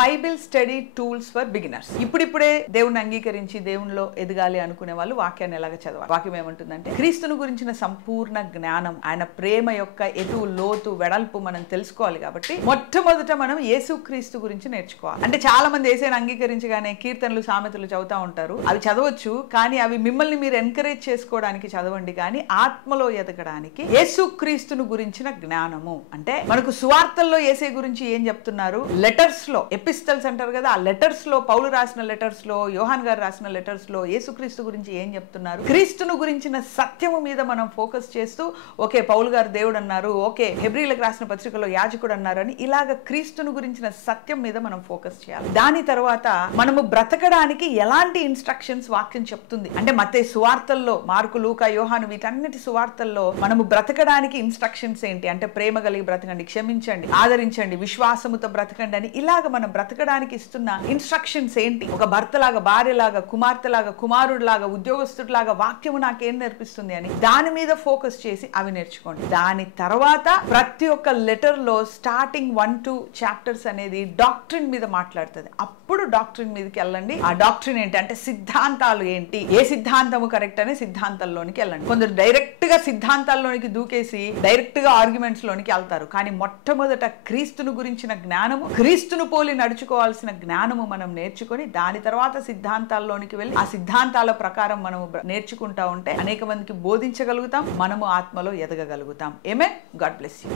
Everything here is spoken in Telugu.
Bible study tools for beginners. ఇప్పుడిప్పుడే దేవుణ్ణి అంగీకరించి దేవునిలో ఎదగాలి అనుకునే వాళ్ళు వాక్యాన్ని ఎలాగ చదవాలి? వాక్యం ఏమంటుందంటే, క్రీస్తును గురించిన సంపూర్ణ జ్ఞానం, ఆయన ప్రేమ యొక్క ఎటు లోతు వెడల్పు మనం తెలుసుకోవాలి. కాబట్టి మొట్టమొదట మనం యేసుక్రీస్తు గురించి నేర్చుకోవాలి. అంటే చాలా మంది యేసుని అంగీకరించగానే కీర్తనలు సామెతలు చదువుతా ఉంటారు. అవి చదవచ్చు, కానీ అవి మిమ్మల్ని మీరు ఎంకరేజ్ చేసుకోవడానికి చదవండి, కానీ ఆత్మలో ఎదగడానికి యేసుక్రీస్తును గురించిన జ్ఞానము. అంటే మనకు సువార్తల్లో యేసే గురించి ఏం చెప్తున్నారు, లెటర్స్ లో, ఎపిస్టల్స్ అంటారు కదా, ఆ లెటర్స్ లో, పౌలు రాసిన లెటర్స్ లో, యోహాన్ గారు రాసిన లెటర్స్ లో యేసుక్రీస్తు గురించి ఏం చెప్తున్నారు, క్రీస్తును గురించిన సత్యము మీద మనం ఫోకస్ చేస్తూ, ఓకే పౌలు గారు దేవుడు అన్నారు, ఓకే హెబ్రీలకు రాసిన పత్రికలో యాజకుడు అన్నారు అని ఇలాగ క్రీస్తును గురించిన సత్యం మీద మనం ఫోకస్ చేయాలి. దాని తర్వాత మనము బ్రతకడానికి ఎలాంటి ఇన్స్ట్రక్షన్స్ వాక్యం చెప్తుంది అంటే, మత్తయి సువార్తల్లో, మార్కు లూకా యోహాను వీటన్నిటి సువార్తల్లో మనము బ్రతకడానికి ఇన్స్ట్రక్షన్స్ ఏంటి అంటే, ప్రేమ కలిగి బ్రతకండి, క్షమించండి, ఆదరించండి, విశ్వాసముతో బ్రతకండి అని ఇలాగ మనం బ్రతకడానికి ఇస్తున్న ఇన్స్ట్రక్షన్స్ ఏంటి? ఒక భర్తలాగా, భార్యలాగా, కుమార్తెలాగా, కుమారుడిలాగా, ఉద్యోగస్తుడిలాగా వాక్యము నాకేం నేర్పిస్తుంది అని దాని మీద ఫోకస్ చేసి అవి నేర్చుకోండి. దాని తర్వాత ప్రతి ఒక్క లెటర్ లో స్టార్టింగ్ 1-2 చాప్టర్స్ అనేది డాక్ట్రిన్ మీద మాట్లాడుతుంది. అప్పుడు డాక్ట్రిన్ మీదకి వెళ్ళండి. ఆ డాక్ట్రిన్ ఏంటి అంటే, సిద్ధాంతాలు ఏంటి, ఏ సిద్ధాంతము కరెక్ట్ అనే సిద్ధాంతాల్లోనికి వెళ్ళండి. కొందరు డైరెక్ట్ గా సిద్ధాంతాల్లోనికి దూకేసి డైరెక్ట్ గా ఆర్గ్యుమెంట్స్ లోనికి వెళ్తారు. కానీ మొట్టమొదట క్రీస్తును గురించిన జ్ఞానము, క్రీస్తును పోలి నడుచుకోవాల్సిన జ్ఞానము మనం నేర్చుకొని దాని తర్వాత సిద్ధాంతాల్లోనికి వెళ్ళి ఆ సిద్ధాంతాల ప్రకారం మనము నేర్చుకుంటా ఉంటే అనేక మందికి బోధించగలుగుతాం, మనము ఆత్మలో ఎదగగలుగుతాం. ఆమేన్. God bless you.